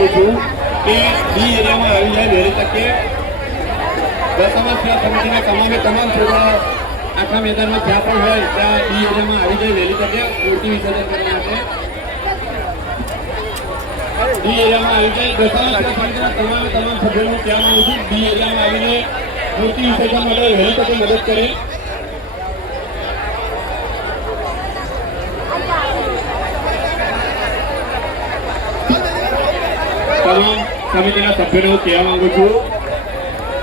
માંગુ છું કે બી એરિયામાં આવી જાય વહેલી તકે. દસમા સમિતિના તમામ છોકરાઓ આખા મેદાનમાં જ્યાં પણ હોય ત્યાં બી એરિયામાં આવી જાય વહેલી તકે મૂર્તિ વિસર્જન કરવા માટે. બી એરિયામાં આવી જાય દસમા સમિતિના તમામ સભ્યોનું કહેવા માંગુ છું બી એરિયામાં આવીને મૂર્તિ વિસર્જન માટે વહેલી તકે મદદ કરે. તમામ સમિતિના સભ્યોને હું કહેવા માંગુ છું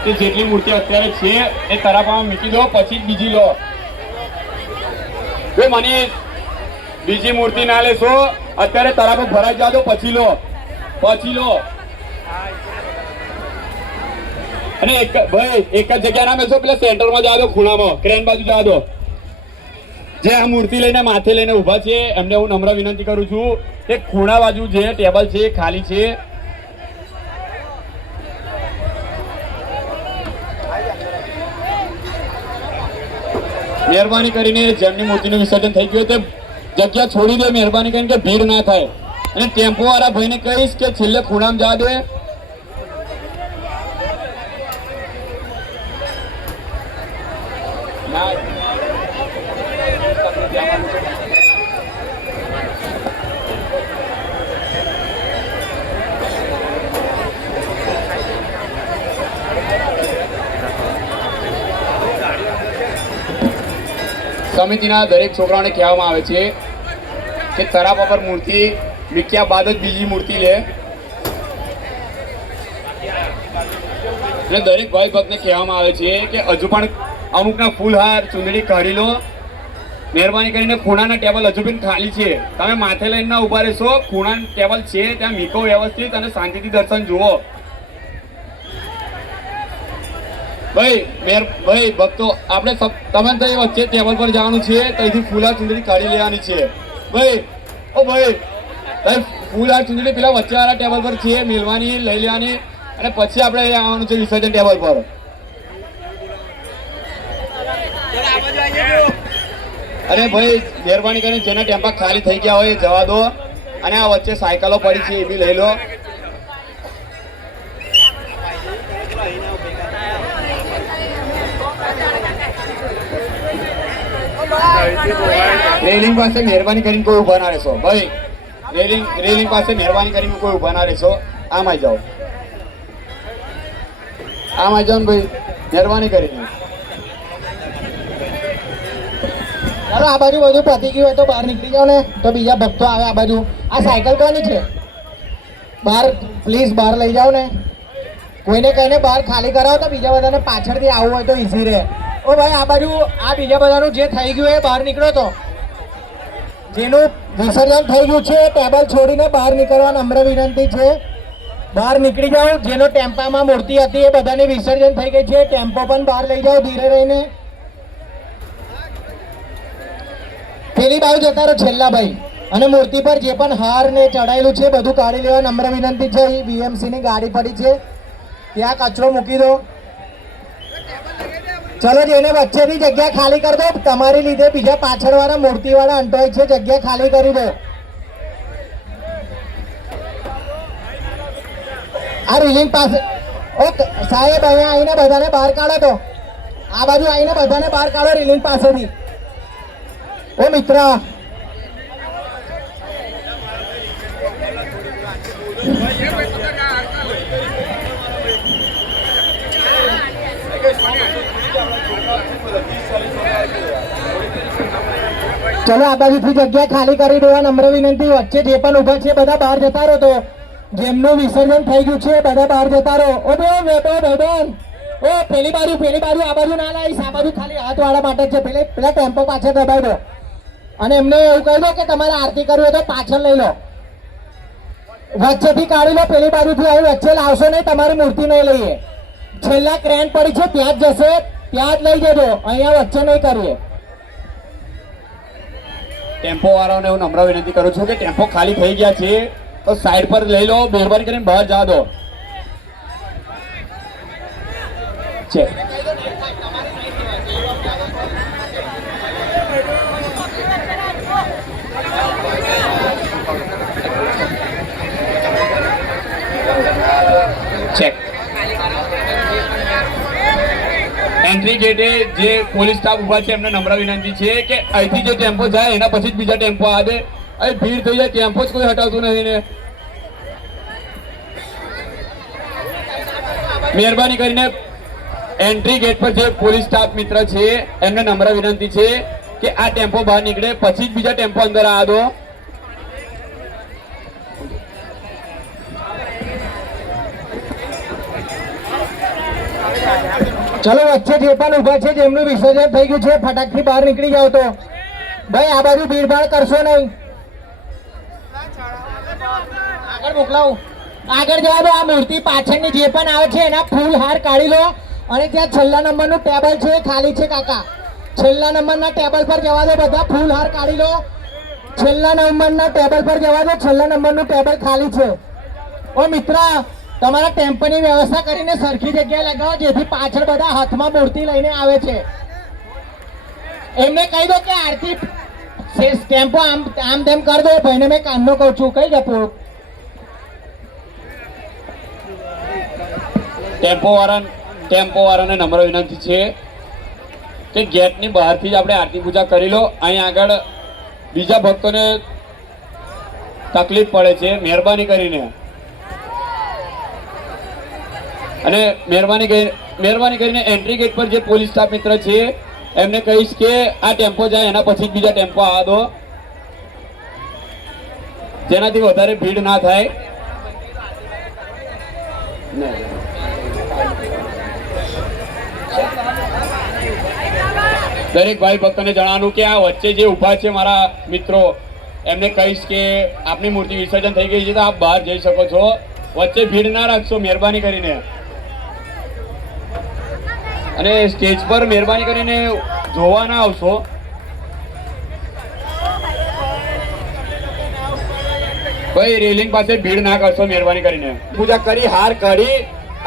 કે જેટલી મૂર્તિ અત્યારે છે એ તરાપામાં મૂકી દો, પછી જ બીજી લો. મને બીજી મૂર્તિ ના લેશો, અત્યારે તરાપો ભરાઈ જવા દો, પછી લો. અને ભાઈ એક જ જગ્યા ના બેસો, પેલા સેન્ટરમાં જવા દો, ખૂણામાં ક્રેન બાજુ જવા દો. જે આ મૂર્તિ લઈને માથે લઈને ઉભા છે એમને હું નમ્ર વિનંતી કરું છું કે ખૂણા બાજુ જે ટેબલ છે ખાલી છે. મહેરબાની કરીને જેમની મૂર્તિનું વિસર્જન થઈ ગયું તે જગ્યા છોડી દે, મહેરબાની કરીને, કે ભીડ ના થાય. અને ટેમ્પો વાળા ભાઈને કહીશ કે છેલ્લે ખૂણામાં જવા દે. સમિતિના દરેક છોકરાઓને કહેવામાં આવે છે કે તરાપા પર મૂર્તિ મૂક્યા બાદ જ બીજી મૂર્તિ લે. અને દરેક ભાઈ ભક્તને કહેવામાં આવે છે કે હજુ પણ અમુકના ફૂલહાર ચૂંદડી કાઢી લો. મહેરબાની કરીને ખૂણાના ટેબલ હજુ પણ ખાલી છે, તમે માથે લઈને ના ઉભા રહેશો. ખૂણાના ટેબલ છે ત્યાં મીકો વ્યવસ્થિત અને શાંતિથી દર્શન જુઓ. ભાઈ ભક્તો, આપણે તમે તો વચ્ચે ટેબલ પર જવાનું છે, ત્યાંથી ફૂલહાર ચૂંદડી કાઢી લેવાની છે. ભાઈ ફૂલહાર ચૂંદડી પેલા વચ્ચેવાળા ટેબલ પર છે મેળવાની, લઈ લેવાની, અને પછી આપણે આવવાનું છે વિસર્જન ટેબલ પર. અરે ભાઈ મહેરબાની કરીને જેના ટેમ્પા ખાલી થઈ ગયા હોય એ જવા દો. અને આ વચ્ચે સાયકલો પડી છે એ બી લઈ લો. રેલિંગ પાસે મહેરબાની કરીને કોઈ ઉભા ના રહેશો. ભાઈ રેલિંગ પાસે મહેરબાની કરીને કોઈ ઉભા ના રહેશો. આમ આવી જાઓ ને ભાઈ, મહેરબાની કરીને. ચાલો આ બાજુ બધું પતી ગયું હોય તો બહાર નીકળી જાઓ ને, તો બીજા ભક્તો આવે આ બાજુ. આ સાયકલ કોની છે? બહાર પ્લીઝ બહાર લઈ જાઓ ને. કોઈને કહીને બહાર ખાલી કરાવો તો બીજા બધાને પાછળથી આવવું હોય તો ઈઝી રહે. ઓ ભાઈ આ બાજુ આ બીજા બધાનું જે થઈ ગયું એ બહાર નીકળો. તો જેનું વિસર્જન થઈ ગયું છે ટેબલ છોડીને બહાર નીકળવા નમ્ર વિનંતી છે. બહાર નીકળી જાઓ. જેનો ટેમ્પામાં મૂર્તિ હતી એ બધાની વિસર્જન થઈ ગઈ છે. ટેમ્પો પણ બહાર લઈ જાઓ ધીરે રહીને. પેલી બાજુ જતા રહો છેલ્લા ભાઈ. અને મૂર્તિ પર જે પણ હાર ને ચડાયેલું છે બધું કાઢી લેવા નમ્ર વિનંતી છે. બીએમસી ની ગાડી પડી છે ત્યાં કચરો મૂકી દો. ચલો જેને વચ્ચેની જગ્યા ખાલી કરી દો. તમારી લીધે બીજા પાછળવાળા મૂર્તિવાળા અંટોય છે, જગ્યા ખાલી કરી દો. આ રિલિંગ પાસે ઓકે સાહેબ અહીંયા આવીને બધાને બહાર કાઢો. તો આ બાજુ આવીને બધાને બહાર કાઢો રિલિંગ પાસેથી. ઓ મિત્ર ચલો આ બાજુથી જગ્યા ખાલી કરી દેવા નમ્ર વિનંતી. વચ્ચે જે પણ ઉભા છે બધા બહાર જતા રહો. તો જેમનું વિસર્જન થઈ ગયું છે બધા બહાર જતા રહો. ઓ બેન ઓ પેલી બાજુ આ બાજુ ના લાવીશ. આ બાજુ ખાલી હાથ વાળા માટે છે. પેલા ટેમ્પો પાછળ દબાઈ દો અને એમને એવું કહી દો કે તમારે આરતી કરવી હોય તો પાછળ લઈ લો. વચ્ચેથી કાઢી લો. પેલી બાજુથી આવી વચ્ચે લાવશો નહીં, તમારી મૂર્તિ નહીં લઈએ. છેલ્લા ક્રેન પડી છે ત્યાં જ જશે, ત્યાં જ લઈ જજો. અહીંયા વચ્ચે નહીં કરીએ. ટેમ્પો વાળાઓને હું નમ્ર વિનંતી કરું છું કે ટેમ્પો ખાલી થઈ ગયા છે તો સાઈડ પર લઈ લો. મહેરબાની કરીને બહાર જવા દો. ચેક. એન્ટ્રી ગેટે જે પોલીસ સ્ટાફ ઉભા છે એમને નમ્ર વિનંતી છે કે અહીંથી જે ટેમ્પો જાય એના પછી જ બીજા ટેમ્પો આવે. અહીં ભીડ થઈ જાય, ટેમ્પો જ કોઈ હટાવતું નથી ને. મહેરબાની કરીને એન્ટ્રી ગેટ પર જે પોલીસ સ્ટાફ મિત્ર છે એમને નમ્ર વિનંતી છે કે આ ટેમ્પો બહાર નીકળે પછી જ બીજા ટેમ્પો અંદર આવવા દો. ચલો વચ્ચે જે પણ ઉભા છે જેમનું વિસર્જન થઈ ગયું છે ફટાકથી બહાર નીકળી જાવ તો ભાઈ આ બાજુ ભીડભાડ કરશો નહીં. આગળ મોકલાવું, આગળ જવા દો. આ મૂર્તિ પાછળની જે પણ આવે છે એના ફૂલ હાર કાઢી લો અને ત્યાં છેલ્લા નંબરનું ટેબલ છે એ ખાલી છે કાકા. છેલ્લા નંબરના ટેબલ પર જવા દો, બધા ફૂલ હાર કાઢી લો. છેલ્લા નંબરના ટેબલ પર જવા દો, છેલ્લા નંબરનું ટેબલ ખાલી છે. ઓ મિત્ર, તમારા ટેમ્પોની વ્યવસ્થા કરીને સરખી જગ્યાએ લગાવો જેથી પાછળ બધા હાથમાં મૂર્તિ લઈને આવે છે એમને કહી દો કે આરતી ટેમ્પો આમ આમ તેમ કરી દો. ભાઈને મેં કામનો કહું છું, કઈ જતો ટેમ્પો વાળાને નમ્ર વિનંતી છે કે ગેટની બહારથી જ આપણે આરતી પૂજા કરી લો. અહીં આગળ બીજા ભક્તોને તકલીફ પડે છે, મહેરબાની કરીને. અને મહેરબાની કરીને એન્ટ્રી ગેટ પર જે પોલીસ સ્ટાફ મિત્ર છે એમને કહીશ કે આ ટેમ્પો જાય એના પછી જ બીજા ટેમ્પો આવવા દો જેનાથી વધારે ભીડ ના થાય. દરેક ભાઈ ભક્તોને જણાવવાનું કે આ વચ્ચે જે ઊભા છે મારા મિત્રો એમને કહીશ કે આપની મૂર્તિ વિસર્જન થઈ ગઈ છે તો આપ બહાર જઈ શકો છો. વચ્ચે ભીડ ના રાખશો મહેરબાની કરીને. અને સ્ટેજ પર મહેરબાની કરીને જોવા ના આવશો. ભાઈ રેલિંગ પાસે ભીડ ના કરશો મહેરબાની કરીને. પૂજા કરી, હાર કાઢી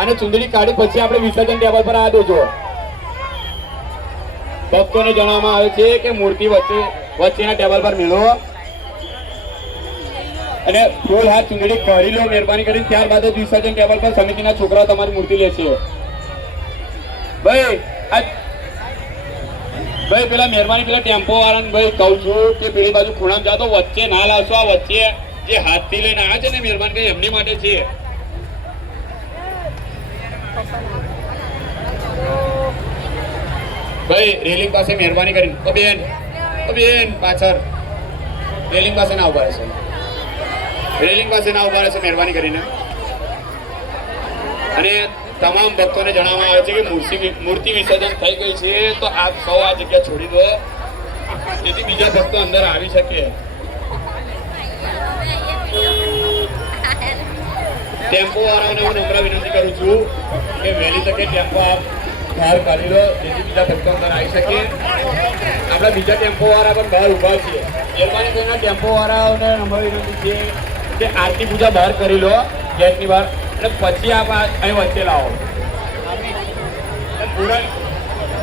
અને ચુંદડી કાઢી પછી આપણે વિસર્જન ટેબલ પર આ દેજો. ભક્તોને જણાવવામાં આવે છે કે મૂર્તિ વચ્ચેના ટેબલ પર મેળવો અને ફૂલ હાથ ચુંદડી કાઢી લો મહેરબાની કરીને. ત્યારબાદ જ વિસર્જન ટેબલ પર સમિતિના છોકરાઓ તમારી મૂર્તિ લેશે. ભાઈ પેલા મહેરબાની પેલા ટેમ્પો વાળાને ભાઈ કહું છું કે પેલી બાજુ ખૂણામાં જાઓ તો વચ્ચે ના લાવશો. આ વચ્ચે જે હાથથી લઈને આવ્યા છે ને મહેરબાની કરી એમની માટે છે. ભાઈ રેલિંગ પાસે મહેરબાની કરી. તો બેન પાછળ રેલિંગ પાસે ના ઉભા રહેશે. રેલિંગ પાસે ના ઉભા રહેશે મહેરબાની કરીને. અને તમામ ભક્તોને જણાવવામાં આવે છે કે મૂર્તિ વિસર્જન થઈ ગઈ છે તો આપ સૌ આ જગ્યા છોડી દો જેથી બીજા ભક્તો અંદર આવી શકે. ટેમ્પો વાળાઓને હું નમ્ર વિનંતી કરું છું કે વહેલી તકે ટેમ્પો આપ બહાર કાઢી લો જેથી બીજા ભક્તો અંદર આવી શકે. આપણા બીજા ટેમ્પો વાળા પણ બહાર ઉભા છે. મહેરબાની કરીને ટેમ્પો વાળાઓને નમ્ર વિનંતી છે કે આરતી પૂજા બહાર કરી લો ગેટની બહાર અને પછી આપ અહીં વચ્ચે લાવો.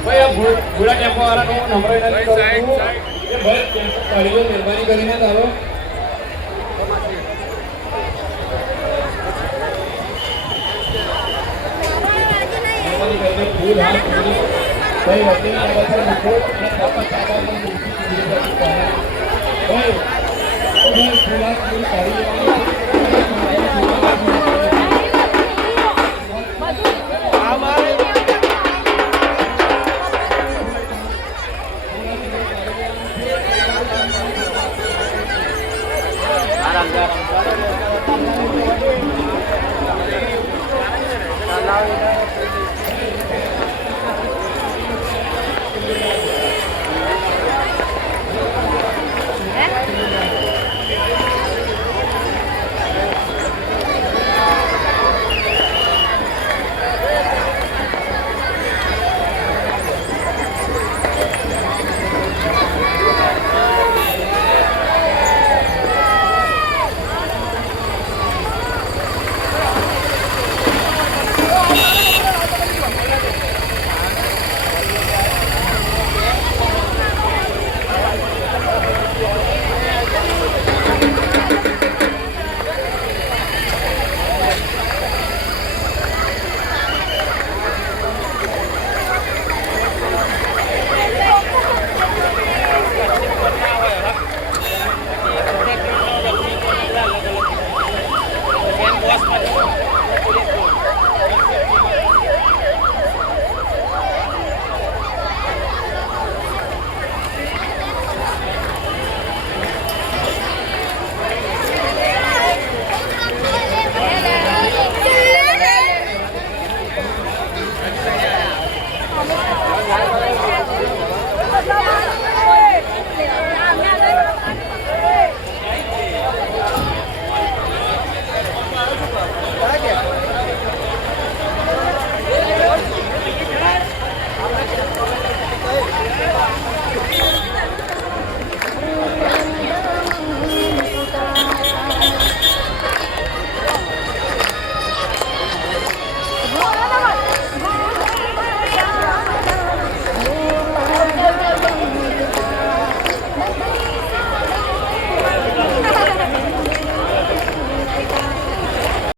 ભાઈ આ ભૂરા ટેમ્પો વાળાનો હું નમ્ર વિનંતી કરું છું કે ભાઈ ટેમ્પો કાઢી લો મહેરબાની કરીને તારો. ફૂલ હાથ ભાઈ વચ્ચેની ટેબલ પર મૂકો અને ફૂલ હાથ કાઢી લેવાનું.